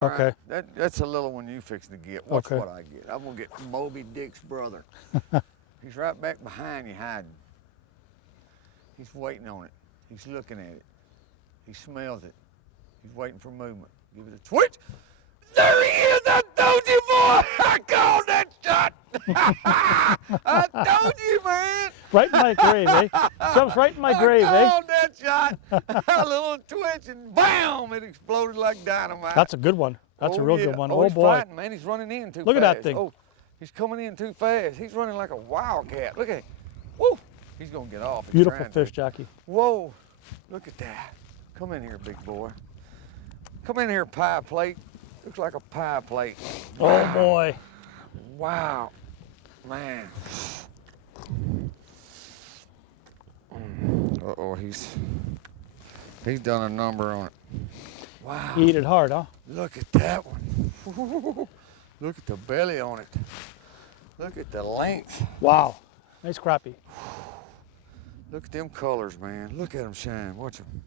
All Okay. right, that's a little one you fixing to get. Watch Okay. what I get. I'm gonna get Moby Dick's brother. He's right back behind you hiding. He's waiting on it. He's looking at it. He smells it. He's waiting for movement. Give it a twitch. There he is! I told you, boy! I called that shot! I told you, man! Right in my grave, eh? Jumps right in my grave, I eh? called that shot! A little twitch and bam! It exploded like dynamite. That's a good one. That's a real yeah. good one. Oh, Oh he's boy. fighting, man. He's running in too fast. Look at that thing. Oh, he's coming in too fast. He's running like a wildcat. Look at him. Woo! He's gonna get off. He's Beautiful trying fish, to. Jackie. Whoa! Look at that. Come in here, big boy. Come in here, pie plate. Looks like a pie plate. Oh boy. Wow, man. Uh-oh, he's done a number on it. Wow. He ate it hard, huh? Look at that one. Look at the belly on it. Look at the length. Wow. Nice crappie. Look at them colors, man. Look at them shine. Watch them.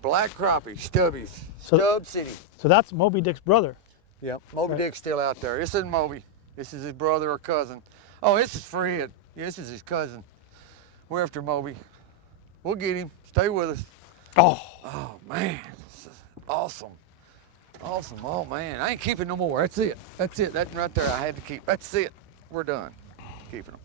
Black crappie, stubbies, Stub City. So that's Moby Dick's brother. Yep, Moby Dick's still out there. This isn't Moby. This is his brother or cousin. Oh, this is Fred. Yeah, this is his cousin. We're after Moby. We'll get him. Stay with us. Oh. Oh, man. This is awesome. Awesome. Oh, man. I ain't keeping no more. That's it. That's it. That right there I had to keep. That's it. We're done keeping them.